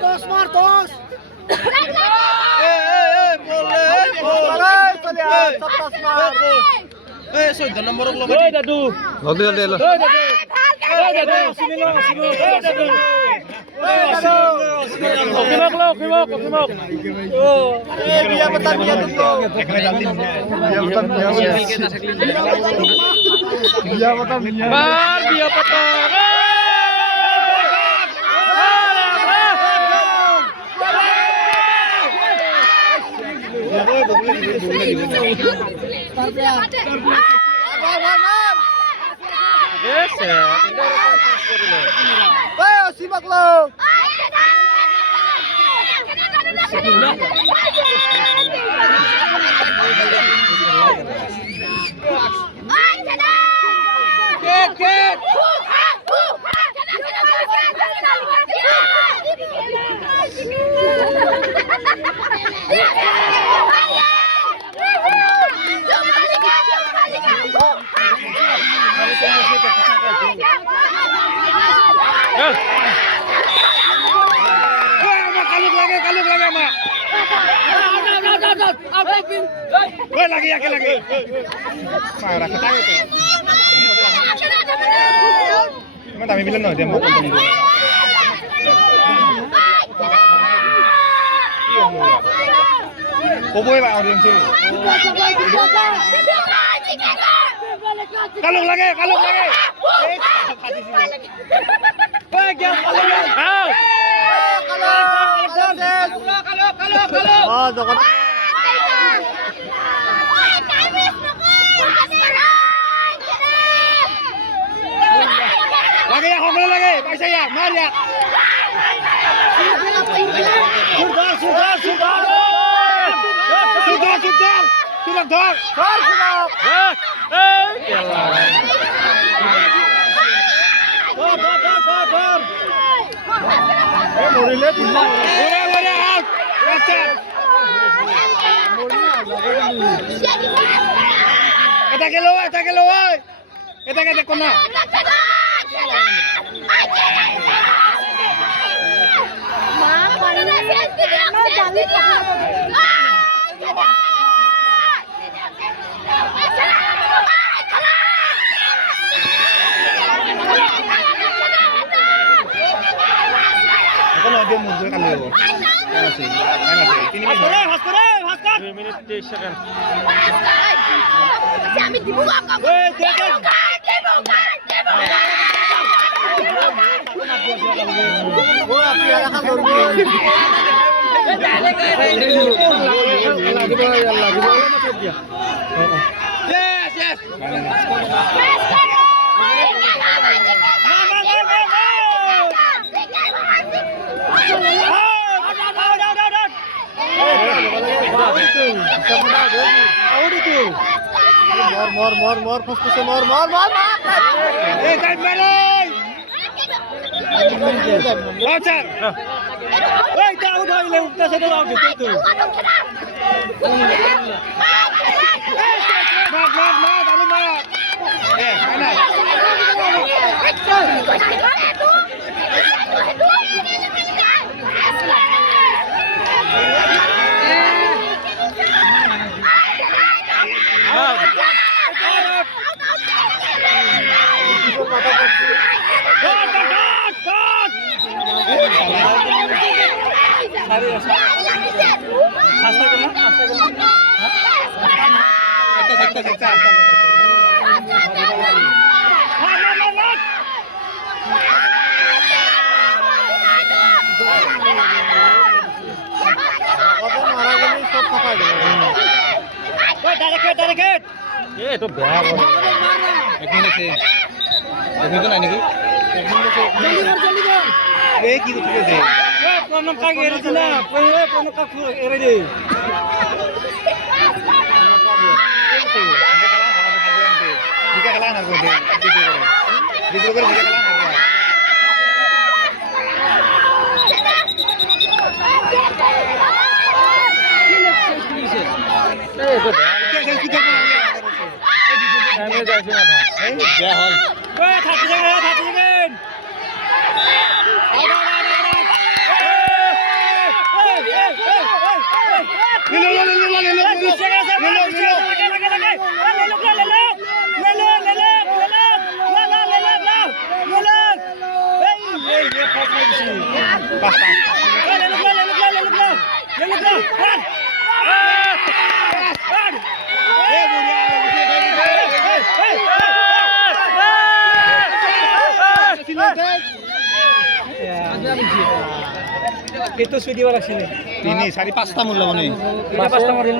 Toss মার toss আমি villain নহয় দিয়া মোক কবই বা অডিয়েন্সে কালুক লাগে লাগে সকলে লাগে পাইছা ইয়া মার ইয়া এটা গেল এটা দেখো না আমি দিব মর ফুসফুসে মর এই টাইম মারো আচ্ছা এই দাও ধইলে উঠতে সেটা দাও দিতে তো মার আলু মার এ না কি করতে প্রণবকা এরেছি না প্রণবকা এরে দে খেলা না করে Itu sudah diwalaksini. Ini sari pasta mula mana? Kita pasta model.